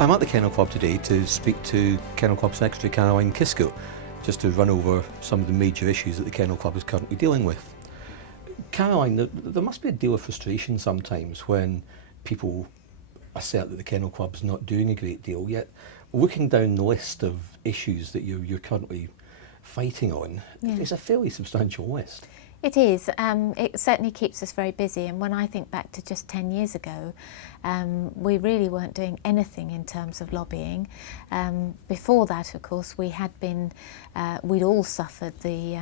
I'm at the Kennel Club today to speak to Kennel Club Secretary Caroline Kisko, just to run over some of the major issues that the Kennel Club is currently dealing with. Caroline, there must be a deal of frustration sometimes when people assert that the Kennel Club's not doing a great deal, yet looking down the list of issues that you're currently fighting on, it's a fairly substantial list. It is. It certainly keeps us very busy, and when I think back to just 10 years ago, we really weren't doing anything in terms of lobbying. Before that, of course, we'd all suffered the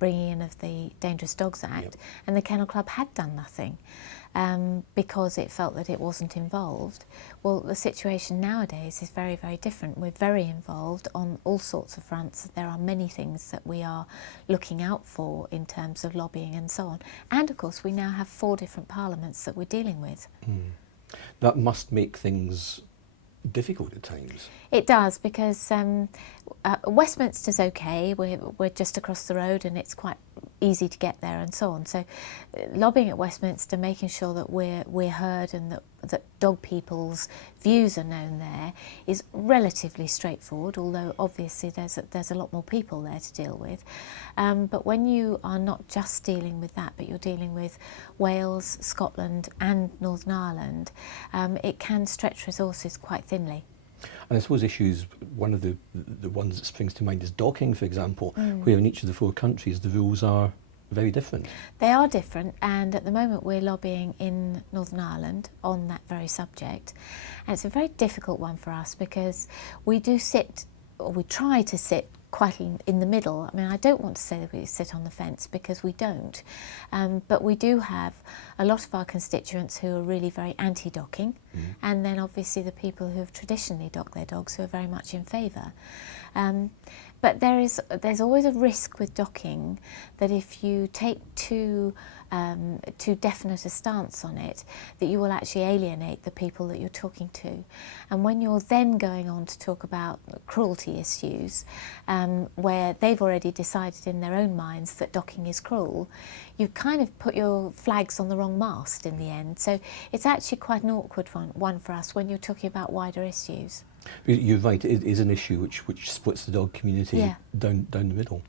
bringing in of the Dangerous Dogs Act, and the Kennel Club had done nothing because it felt that it wasn't involved. Well, the situation nowadays is very, very different. We're very involved on all sorts of fronts. There are many things that we are looking out for in terms of lobbying and so on. And of course, we now have 4 different parliaments that we're dealing with. That must make things difficult at times. It does, because Westminster's okay. We're just across the road and it's quite easy to get there and so on. So lobbying at Westminster, making sure that we're heard and that dog people's views are known there is relatively straightforward, although obviously there's a lot more people there to deal with. But when you are not just dealing with that, but you're dealing with Wales, Scotland and Northern Ireland, it can stretch resources quite thinly. And I suppose issues, one of the ones that springs to mind is docking, for example, where in each of the 4 countries the rules are very different. They are different, and at the moment we're lobbying in Northern Ireland on that very subject. And it's a very difficult one for us because we try to sit quite in the middle. I mean, I don't want to say that we sit on the fence because we don't, but we do have a lot of our constituents who are really very anti-docking, and then obviously the people who have traditionally docked their dogs who are very much in favour. But there's always a risk with docking that if you take too definite a stance on it, that you will actually alienate the people that you're talking to. And when you're then going on to talk about cruelty issues, where they've already decided in their own minds that docking is cruel, you kind of put your flags on the wrong mast in the end. So it's actually quite an awkward one for us when you're talking about wider issues. You're right, it is an issue which splits the dog community down the middle.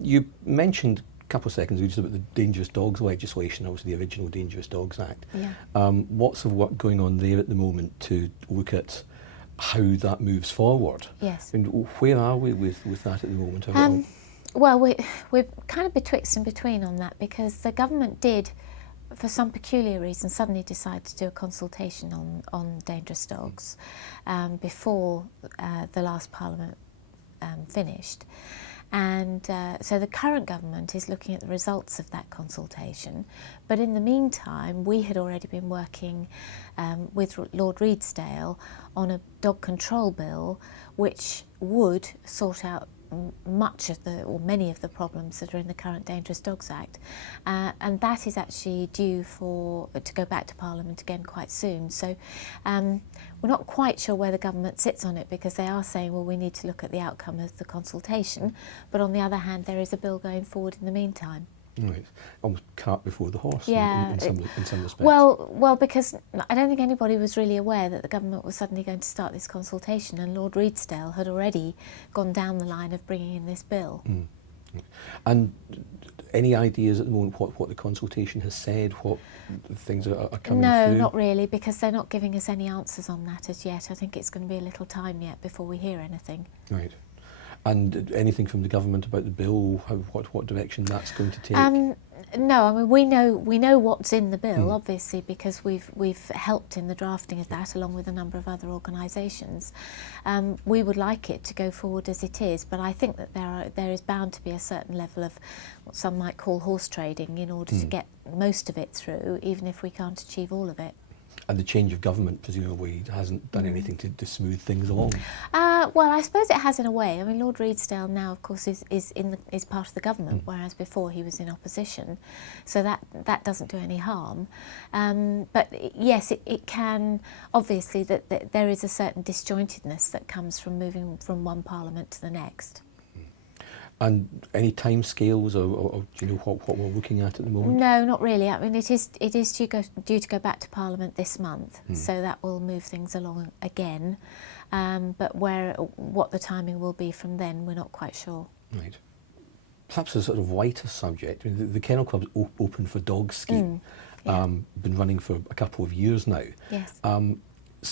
You mentioned a couple of seconds ago just about the Dangerous Dogs legislation, obviously the original Dangerous Dogs Act. Lots of work going on there at the moment to look at how that moves forward. Yes. And where are we with that at the moment? Well, we're kind of betwixt and between on that, because the government did, for some peculiar reason, suddenly decide to do a consultation on dangerous dogs before the last Parliament finished. And so the current government is looking at the results of that consultation. But in the meantime, we had already been working with Lord Redesdale on a dog control bill, which would sort out much of or many of the problems that are in the current Dangerous Dogs Act, and that is actually due to go back to Parliament again quite soon. So we're not quite sure where the government sits on it, because they are saying, well, we need to look at the outcome of the consultation, but on the other hand there is a bill going forward in the meantime. Right, almost cart before the horse in some respects. Well, because I don't think anybody was really aware that the government was suddenly going to start this consultation, and Lord Redesdale had already gone down the line of bringing in this bill. And any ideas at the moment what the consultation has said, what things are coming through? No, not really, because they're not giving us any answers on that as yet. I think it's going to be a little time yet before we hear anything. Right. And anything from the government about the bill, what direction that's going to take? No, I mean we know what's in the bill, obviously, because we've helped in the drafting of that along with a number of other organisations. We would like it to go forward as it is, but I think that there is bound to be a certain level of what some might call horse trading in order to get most of it through, even if we can't achieve all of it. And the change of government presumably hasn't done anything to smooth things along. Well, I suppose it has in a way. I mean, Lord Redesdale now, of course, is part of the government, whereas before he was in opposition. So that doesn't do any harm. But yes, it can, obviously, that there is a certain disjointedness that comes from moving from one parliament to the next. And any time scales, or do you know what we're looking at the moment? No, not really. I mean, it is due to go back to Parliament this month, so that will move things along again. But what the timing will be from then, we're not quite sure. Right. Perhaps a sort of lighter subject. I mean, the Kennel Club's Open for Dogs scheme, been running for a couple of years now. Yes.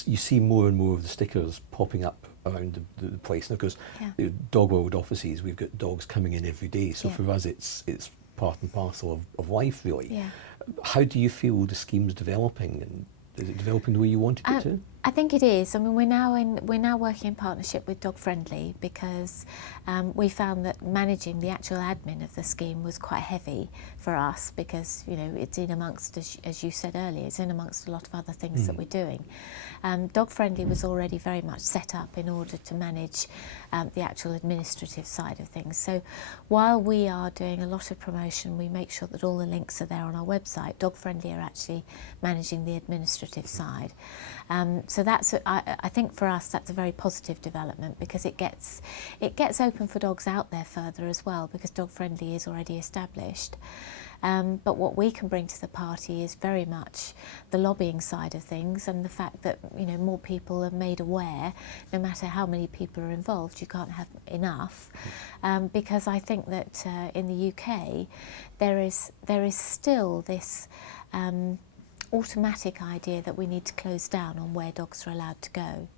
You see more and more of the stickers popping up around the place. And of course, the dog world offices, we've got dogs coming in every day. So for us, it's part and parcel of life, really. Yeah. How do you feel the scheme's developing? And is it developing the way you wanted it to? I think it is. I mean, we're now working in partnership with Dog Friendly because we found that managing the actual admin of the scheme was quite heavy for us because, you know, it's in amongst, as you said earlier, it's in amongst a lot of other things that we're doing. Dog Friendly was already very much set up in order to manage the actual administrative side of things. So while we are doing a lot of promotion, we make sure that all the links are there on our website. Dog Friendly are actually managing the administrative side. So that's, I think for us, that's a very positive development because it gets Open for Dogs out there further as well because Dog Friendly is already established. But what we can bring to the party is very much the lobbying side of things and the fact that, you know, more people are made aware. No matter how many people are involved, you can't have enough, because I think that in the UK there is still this automatic idea that we need to close down on where dogs are allowed to go.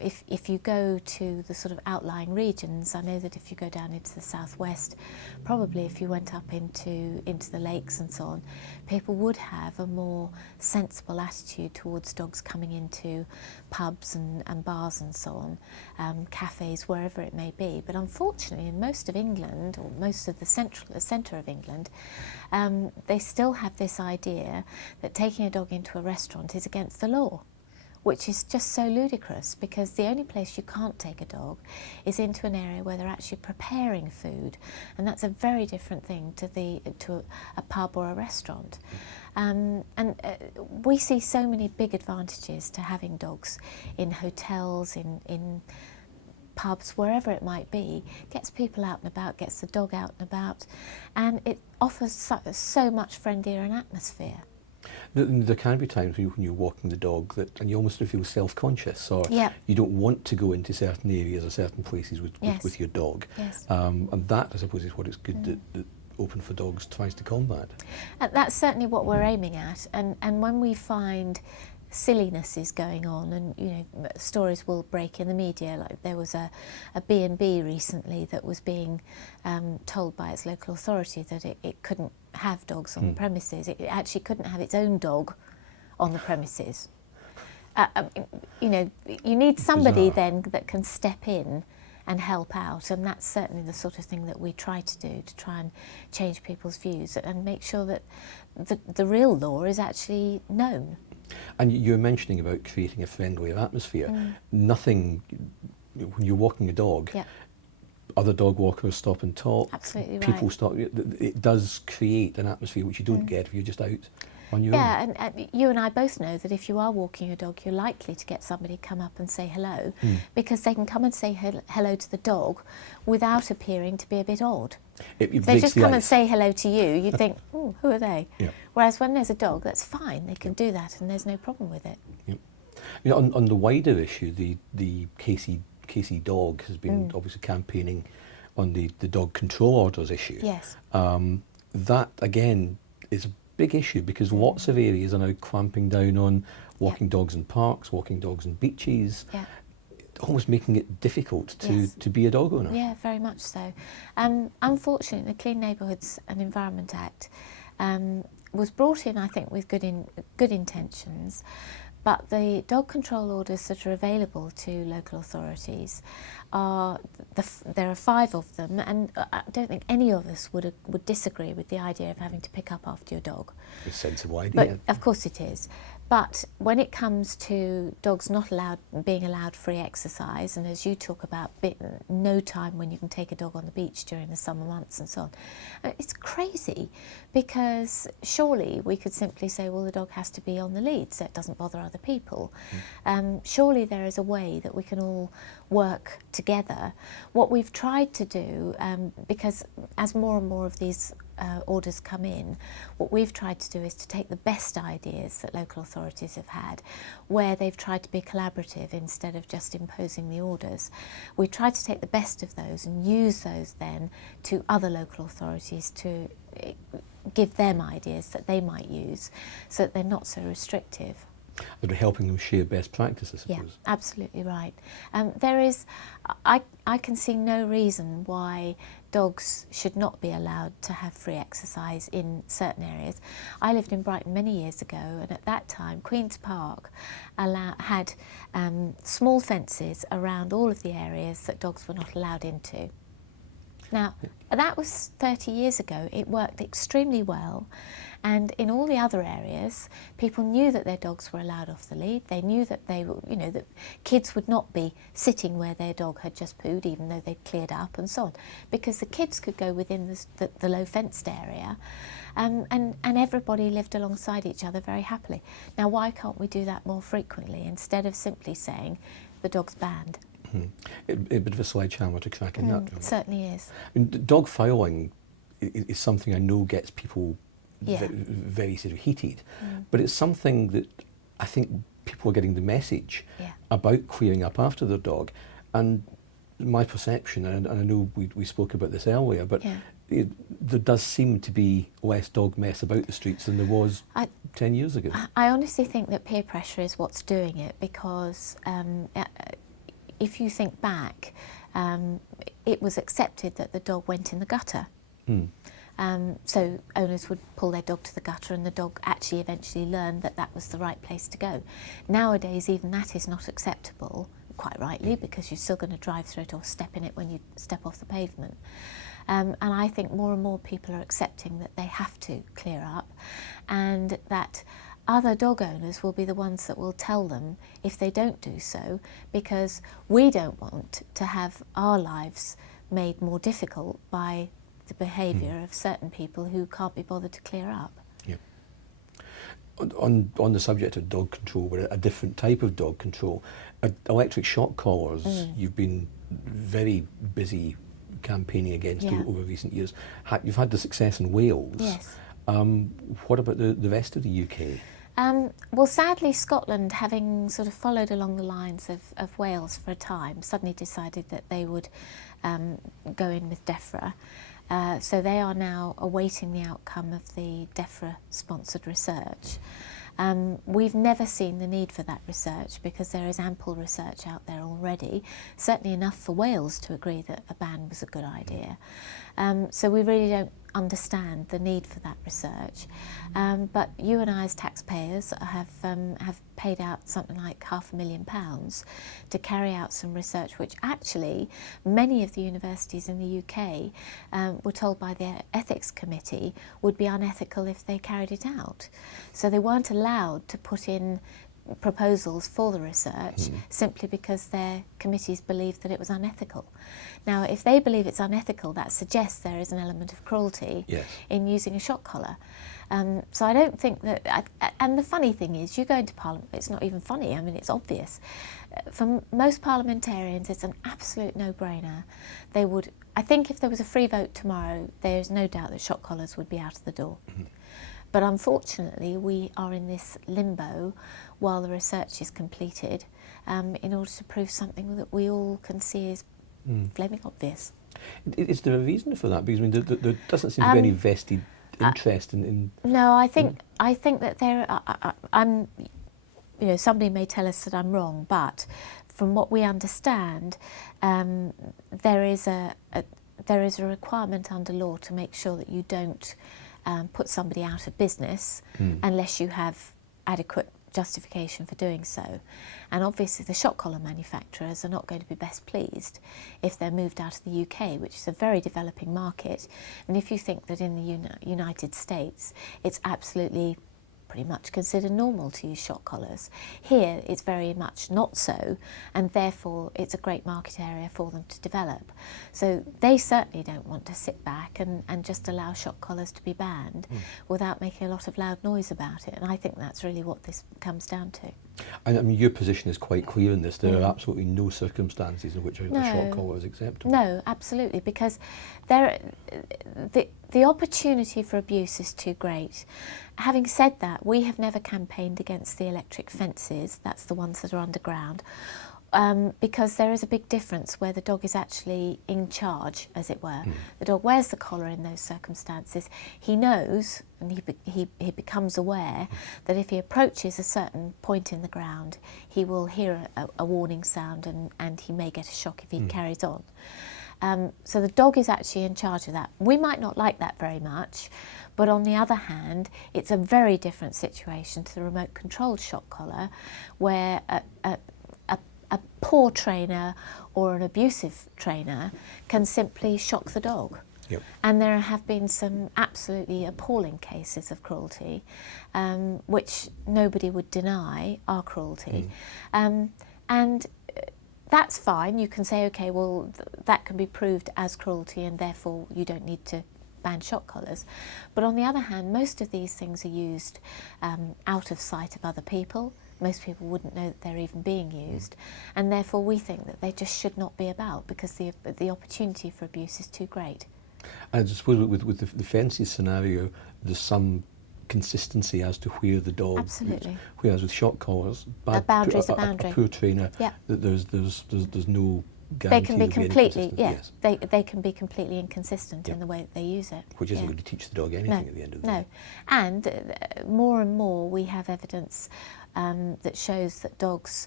If you go to the sort of outlying regions, I know that if you go down into the southwest, probably if you went up into the lakes and so on, people would have a more sensible attitude towards dogs coming into pubs and bars and so on, cafes, wherever it may be. But unfortunately, in most of England, or most of the centre of England, they still have this idea that taking a dog into a restaurant is against the law, which is just so ludicrous because the only place you can't take a dog is into an area where they're actually preparing food, and that's a very different thing to a pub or a restaurant. We see so many big advantages to having dogs in hotels, in pubs, wherever it might be. Gets people out and about, gets the dog out and about, and it offers so much friendlier an atmosphere. There can be times when you're walking the dog and you almost feel self-conscious, or you don't want to go into certain areas or certain places with your dog. Yes. And that, I suppose, is what it's good that Open for Dogs tries to combat. That's certainly what we're aiming at. And when we find silliness is going on, and you know, stories will break in the media, like there was a B&B recently that was being told by its local authority that it couldn't have dogs on the premises. It actually couldn't have its own dog on the premises. You know, you need somebody then that can step in and help out, and that's certainly the sort of thing that we try to do, to try and change people's views and make sure that the real law is actually known. And you're mentioning about creating a friendlier atmosphere. Nothing, when you're walking a dog, other dog walkers stop and talk. Absolutely People right. stop. It does create an atmosphere which you don't get if you're just out on your own. Yeah, and you and I both know that if you are walking a dog, you're likely to get somebody come up and say hello, because they can come and say hello to the dog without appearing to be a bit odd. If they just come and say hello to you, you'd think, who are they? Yeah. Whereas when there's a dog, that's fine. They can do that and there's no problem with it. Yep. You know, on the wider issue, the Casey dog has been obviously campaigning on the dog control orders issue. Yes. That, again, is a big issue because lots of areas are now clamping down on walking dogs in parks, walking dogs in beaches, almost making it difficult to be a dog owner. Yeah, very much so. Unfortunately, the Clean Neighbourhoods and Environment Act was brought in, I think, with good intentions, but the dog control orders that are available to local authorities there are 5 of them, and I don't think any of us would disagree with the idea of having to pick up after your dog. It's a sensible idea. But of course it is. But when it comes to dogs not being allowed free exercise, and as you talk about no time when you can take a dog on the beach during the summer months and so on, it's crazy, because surely we could simply say, well, the dog has to be on the lead so it doesn't bother other people. Surely there is a way that we can all work together. What we've tried to do, because as more and more of these orders come in, what we've tried to do is to take the best ideas that local authorities have had, where they've tried to be collaborative instead of just imposing the orders. We tried to take the best of those and use those then to other local authorities to give them ideas that they might use so that they're not so restrictive. That are helping them share best practices, I suppose. Yeah, absolutely right. I can see no reason why dogs should not be allowed to have free exercise in certain areas. I lived in Brighton many years ago, and at that time Queen's Park had small fences around all of the areas that dogs were not allowed into. Now, that was 30 years ago. It worked extremely well. And in all the other areas, people knew that their dogs were allowed off the lead. They knew that they were, that kids would not be sitting where their dog had just pooed, even though they'd cleared up and so on, because the kids could go within the low fenced area, and everybody lived alongside each other very happily. Now, why can't we do that more frequently instead of simply saying the dog's banned? A bit of a sledgehammer to crack in that. It certainly is. And dog filing is something I know gets people Yeah. very sort of heated, but it's something that I think people are getting the message about clearing up after their dog. And my perception, and I know we spoke about this earlier, but there does seem to be less dog mess about the streets than there was 10 years ago. I honestly think that peer pressure is what's doing it, because if you think back, it was accepted that the dog went in the gutter. So owners would pull their dog to the gutter, and the dog actually eventually learned that that was the right place to go. Nowadays, even that is not acceptable, quite rightly, because you're still going to drive through it or step in it when you step off the pavement. And I think more and more people are accepting that they have to clear up, and that other dog owners will be the ones that will tell them if they don't do so, because we don't want to have our lives made more difficult by the behaviour of certain people who can't be bothered to clear up. Yeah. On the subject of dog control, but a different type of dog control, electric shock collars, you've been very busy campaigning against over recent years. You've had the success in Wales. Yes. What about the rest of the UK? Well, sadly, Scotland, having sort of followed along the lines of Wales for a time, suddenly decided that they would go in with DEFRA. So they are now awaiting the outcome of the DEFRA-sponsored research. We've never seen the need for that research, because there is ample research out there already, certainly enough for Wales to agree that a ban was a good idea. So we really don't understand the need for that research. But you and I as taxpayers have paid out something like £500,000 to carry out some research, which actually many of the universities in the UK were told by their ethics committee would be unethical if they carried it out. So they weren't allowed to put in proposals for the research simply because their committees believed that it was unethical. Now, if they believe it's unethical, that suggests there is an element of cruelty in using a shock collar. So I don't think that, and the funny thing is, you go into Parliament, it's not even funny, I mean, it's obvious. For most parliamentarians, it's an absolute no-brainer. They would, I think if there was a free vote tomorrow, there's no doubt that shock collars would be out of the door. But unfortunately, we are in this limbo while the research is completed in order to prove something that we all can see is flaming obvious. Is there a reason for that? Because I mean, there doesn't seem to be any vested interest in. No, I think that there. I'm, somebody may tell us that I'm wrong, but from what we understand, there is a requirement under law to make sure that you don't put somebody out of business unless you have adequate justification for doing so. And obviously the shock collar manufacturers are not going to be best pleased if they're moved out of the UK, which is a very developing market. And if you think that in the United States it's absolutely pretty much considered normal to use shock collars. Here it's very much not so, and therefore it's a great market area for them to develop. So they certainly don't want to sit back and just allow shock collars to be banned without making a lot of loud noise about it, and I think that's really what this comes down to. I mean, your position is quite clear in this. There are absolutely no circumstances in which a shock collar is acceptable. No, absolutely, because the opportunity for abuse is too great. Having said that, we have never campaigned against the electric fences, that's the ones that are underground, because there is a big difference where the dog is actually in charge, as it were. The dog wears the collar in those circumstances. He knows, and he becomes aware, that if he approaches a certain point in the ground, he will hear a warning sound, and he may get a shock if he carries on. So the dog is actually in charge of that. We might not like that very much, but on the other hand, it's a very different situation to the remote controlled shock collar, where a poor trainer or an abusive trainer can simply shock the dog. Yep. And there have been some absolutely appalling cases of cruelty, which nobody would deny are cruelty. And that's fine. You can say, okay, well, that can be proved as cruelty and therefore you don't need to ban shock collars. But on the other hand, most of these things are used out of sight of other people. Most people wouldn't know that they're even being used, and therefore we think that they just should not be about, because the opportunity for abuse is too great. I suppose with the fences scenario, there's some consistency as to where the dog. Absolutely. Whereas with shock collars, A boundary is a boundary. A poor trainer, Yeah. that there's no guarantee. They can be completely, yes. they can be completely inconsistent in the way that they use it. Which isn't going to teach the dog anything at the end of the day. And more and more we have evidence that shows that dogs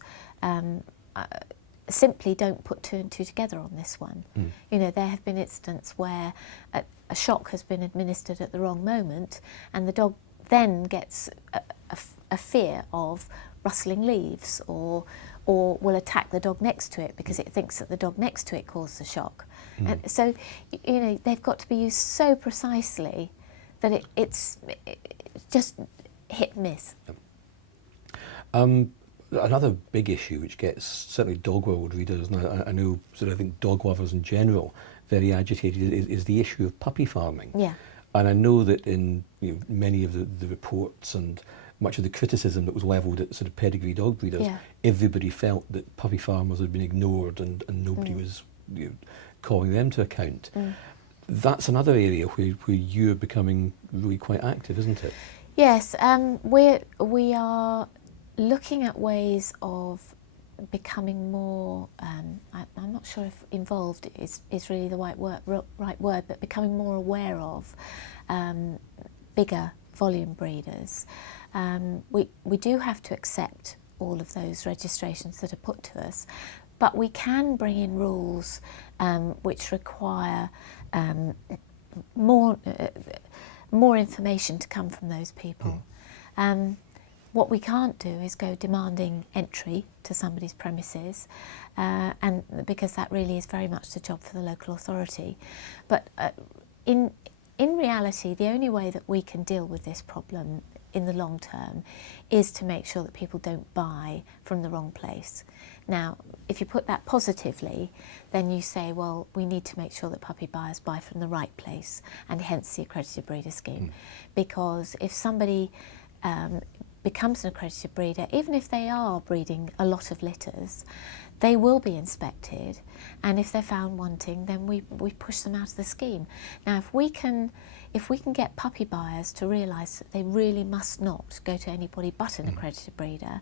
simply don't put two and two together on this one. You know, there have been instances where a shock has been administered at the wrong moment, and the dog then gets a fear of rustling leaves, or will attack the dog next to it because it thinks that the dog next to it caused the shock. And so, you know, they've got to be used so precisely that it's just hit and miss. Another big issue which gets certainly dog world readers, and I know sort of I think dog lovers in general, very agitated, is the issue of puppy farming. Yeah. And I know that in many of the reports and much of the criticism that was levelled at sort of pedigree dog breeders, everybody felt that puppy farmers had been ignored and nobody was calling them to account. That's another area where you're becoming really quite active, isn't it? Yes, we are looking at ways of becoming more, I'm not sure if involved is really the right word, but becoming more aware of bigger volume breeders. We do have to accept all of those registrations that are put to us, but we can bring in rules which require more information to come from those people. What we can't do is go demanding entry to somebody's premises, and because that really is very much the job for the local authority. But in reality, the only way that we can deal with this problem in the long term is to make sure that people don't buy from the wrong place. Now, if you put that positively, then you say, well, we need to make sure that puppy buyers buy from the right place, and hence the accredited breeder scheme. Because if somebody becomes an accredited breeder, even if they are breeding a lot of litters, they will be inspected, and if they're found wanting, then we push them out of the scheme. Now, if we can get puppy buyers to realise that they really must not go to anybody but an accredited breeder,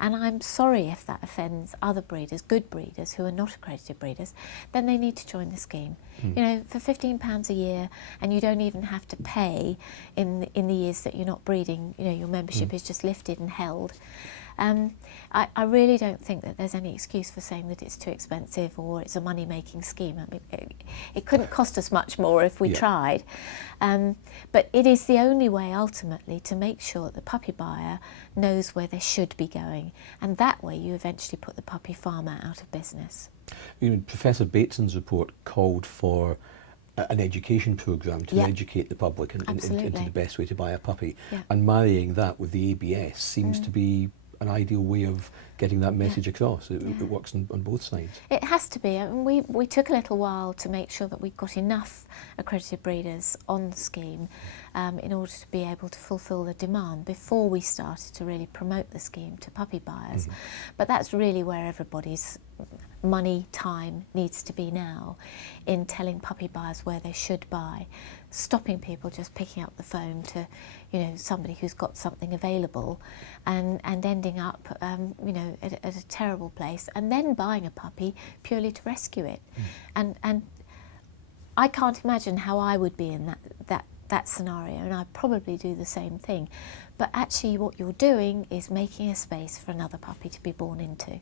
and I'm sorry if that offends other breeders, good breeders who are not accredited breeders, then they need to join the scheme. You know, for £15 a year, and you don't even have to pay in the years that you're not breeding. You know, your membership is just lifted and held. I really don't think that there's any excuse for saying that it's too expensive or it's a money-making scheme. I mean, it couldn't cost us much more if we tried. But it is the only way, ultimately, to make sure that the puppy buyer knows where they should be going. And that way you eventually put the puppy farmer out of business. Professor Bateson's report called for an education programme to Yeah. educate the public into Absolutely. the best way to buy a puppy. Yeah. And marrying that with the ABS seems to be an ideal way of getting that message across. It works on both sides. It has to be. I mean, we took a little while to make sure that we got enough accredited breeders on the scheme in order to be able to fulfil the demand before we started to really promote the scheme to puppy buyers. But that's really where everybody's money, time needs to be now, in telling puppy buyers where they should buy, stopping people just picking up the phone to, you know, somebody who's got something available, and ending up, you know, at a terrible place, and then buying a puppy purely to rescue it. And I can't imagine how I would be in that scenario, and I'd probably do the same thing. But actually what you're doing is making a space for another puppy to be born into.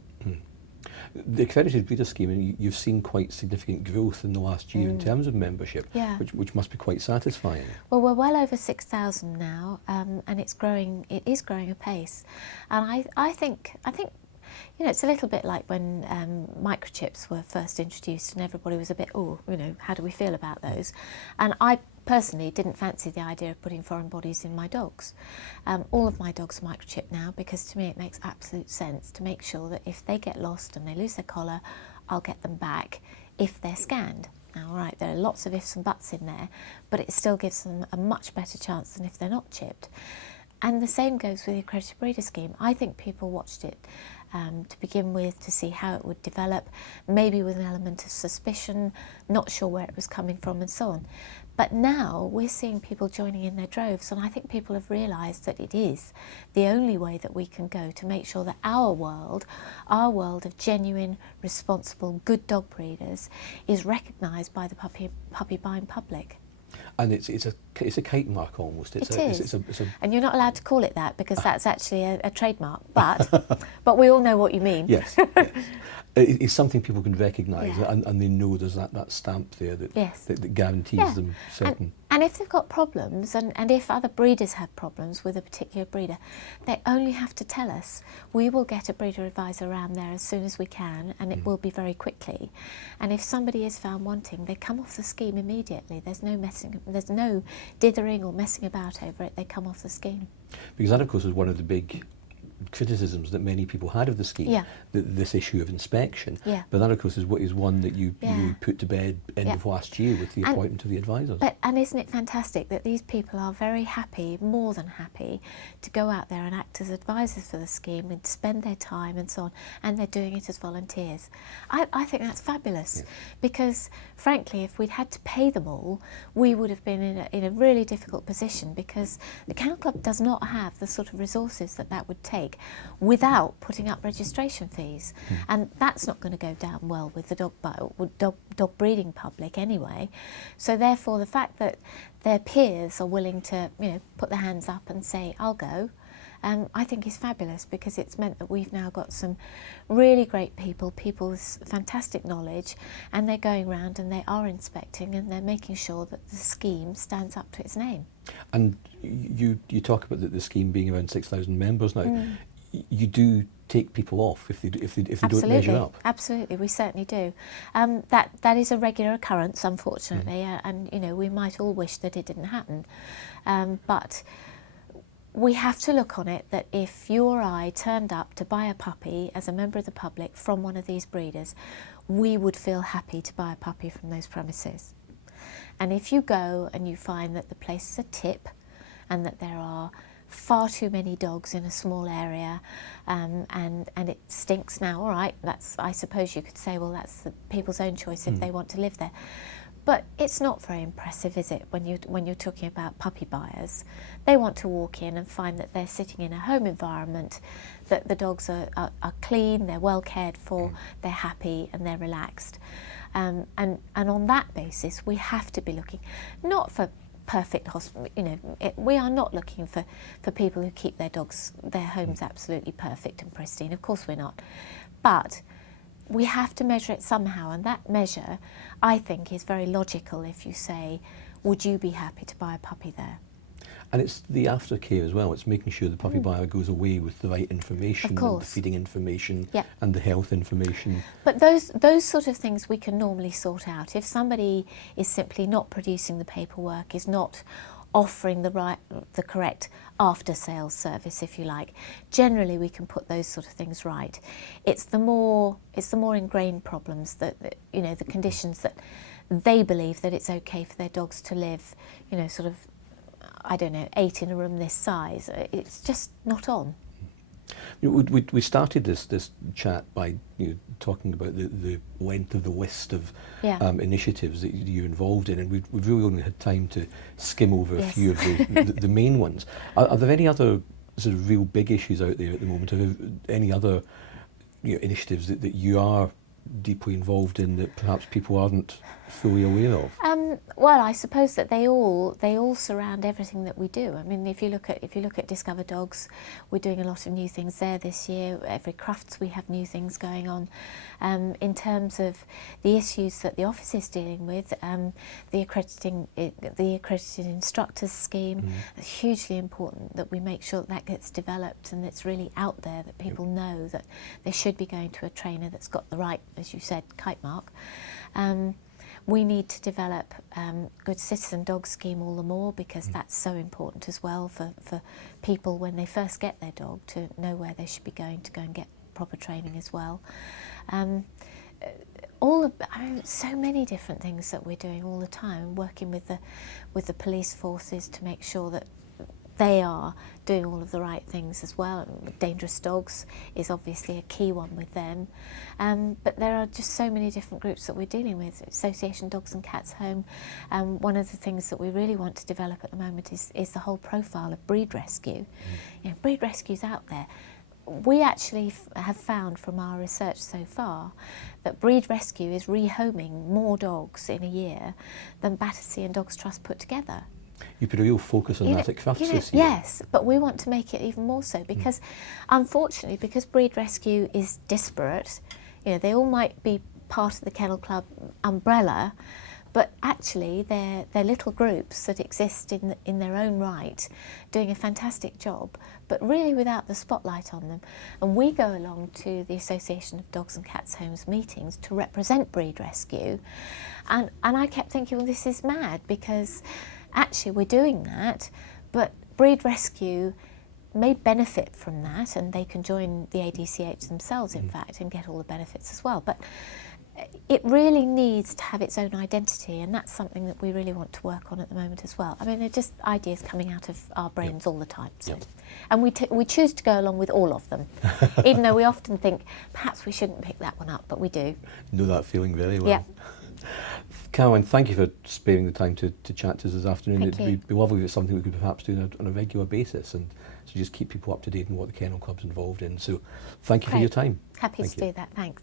The accredited breeder scheme, and you've seen quite significant growth in the last year in terms of membership, Yeah. which must be quite satisfying. Well, we're well over 6,000 now, and it's growing. It is growing apace, and I think, you know, it's a little bit like when microchips were first introduced, and everybody was a bit, oh, you know, how do we feel about those? And I personally didn't fancy the idea of putting foreign bodies in my dogs. All of my dogs are microchipped now, because to me it makes absolute sense to make sure that if they get lost and they lose their collar, I'll get them back if they're scanned. Now, all right, there are lots of ifs and buts in there, but it still gives them a much better chance than if they're not chipped. And the same goes with the accredited breeder scheme. I think people watched it to begin with to see how it would develop, maybe with an element of suspicion, not sure where it was coming from and so on. But now we're seeing people joining in their droves, and I think people have realised that it is the only way that we can go to make sure that our world of genuine, responsible, good dog breeders, is recognised by the puppy buying public. And it's a kite mark almost. It is. It's a And you're not allowed to call it that, because that's actually a trademark. But we all know what you mean. Yes. It's something people can recognise, Yeah. and they know there's that stamp there that, Yes. that guarantees them certain. And if they've got problems, and if other breeders have problems with a particular breeder, they only have to tell us. We will get a breeder advisor around there as soon as we can, and it will be very quickly. And if somebody is found wanting, they come off the scheme immediately. There's no dithering or messing about over it. They come off the scheme. Because that, of course, is one of the big criticisms that many people had of the scheme, Yeah. this issue of inspection. Yeah. But that, of course, is one that you put to bed end Yeah. of last year with the appointment of the advisors. And isn't it fantastic that these people are very happy, more than happy, to go out there and act as advisors for the scheme and spend their time and so on, and they're doing it as volunteers. I think that's fabulous, because frankly, if we'd had to pay them all, we would have been in a really difficult position, because the Kennel Club does not have the sort of resources that would take without putting up registration fees. And that's not going to go down well with the dog breeding public anyway. So therefore, the fact that their peers are willing to, you know, put their hands up and say, I'll go, I think is fabulous, because it's meant that we've now got some really great people with fantastic knowledge, and they're going around and they are inspecting, and they're making sure that the scheme stands up to its name. And you talk about the scheme being around 6,000 members now. You do take people off if they don't measure up. Absolutely, we certainly do. That is a regular occurrence, unfortunately, and you know, we might all wish that it didn't happen, but we have to look on it that if you or I turned up to buy a puppy as a member of the public from one of these breeders, we would feel happy to buy a puppy from those premises. And if you go and you find that the place is a tip, and that there are far too many dogs in a small area, and it stinks now, all right, that's, I suppose you could say, well, that's the people's own choice if they want to live there. But it's not very impressive, is it, when you're talking about puppy buyers? They want to walk in and find that they're sitting in a home environment, that the dogs are clean, they're well cared for, they're happy and they're relaxed. And on that basis, we have to be looking, not for perfect we are not looking for people who keep their dogs, their homes absolutely perfect and pristine. Of course we're not. But we have to measure it somehow, and that measure, I think, is very logical if you say, would you be happy to buy a puppy there? And it's the aftercare as well. It's making sure the puppy buyer goes away with the right information, Of and course. the feeding information, Yeah. and the health information. But those sort of things we can normally sort out. If somebody is simply not producing the paperwork, is not offering the correct after-sales service, if you like, generally we can put those sort of things right. It's the more ingrained problems that you know, the conditions that they believe that it's okay for their dogs to live, you know, sort of, I don't know, 8 in a room this size. It's just not on. We started this chat by talking about the length of the list of initiatives that you're involved in, and we've really only had time to skim over a few of the main ones. Are there any other sort of real big issues out there at the moment? Are there any other initiatives that you are deeply involved in that perhaps people aren't fully aware of? Well, I suppose that they all surround everything that we do. I mean, if you look at Discover Dogs, we're doing a lot of new things there this year. Every Crufts we have new things going on. In terms of the issues that the office is dealing with, the accredited instructors scheme, it's hugely important that we make sure that gets developed and it's really out there, that people know that they should be going to a trainer that's got the right, as you said, kite mark. We need to develop good citizen dog scheme all the more, because that's so important as well for people when they first get their dog to know where they should be going to go and get proper training as well. So many different things that we're doing all the time, working with the police forces to make sure that they are doing all of the right things as well. Dangerous dogs is obviously a key one with them. But there are just so many different groups that we're dealing with. Association Dogs and Cats Home. One of the things that we really want to develop at the moment is the whole profile of breed rescue. You know, breed rescue's out there. We actually have found from our research so far that breed rescue is rehoming more dogs in a year than Battersea and Dogs Trust put together. You put a real focus on that at Crufts this year. Yes, but we want to make it even more so because, unfortunately, because breed rescue is disparate, you know, they all might be part of the Kennel Club umbrella, but actually they're little groups that exist in their own right, doing a fantastic job, but really without the spotlight on them. And we go along to the Association of Dogs and Cats Homes meetings to represent breed rescue, and I kept thinking, well, this is mad, because actually we're doing that, but breed rescue may benefit from that, and they can join the ADCH themselves, in fact, and get all the benefits as well. But it really needs to have its own identity, and that's something that we really want to work on at the moment as well. I mean, they're just ideas coming out of our brains all the time. So. And we choose to go along with all of them, even though we often think, perhaps we shouldn't pick that one up, but we do. Know that feeling very well. Yeah. Caroline, thank you for sparing the time to chat to us this afternoon. Thank you. It'd be lovely if it's something we could perhaps do on a regular basis, and so just keep people up to date on what the Kennel Club's involved in. So thank you for your time. Happy to do that, thanks.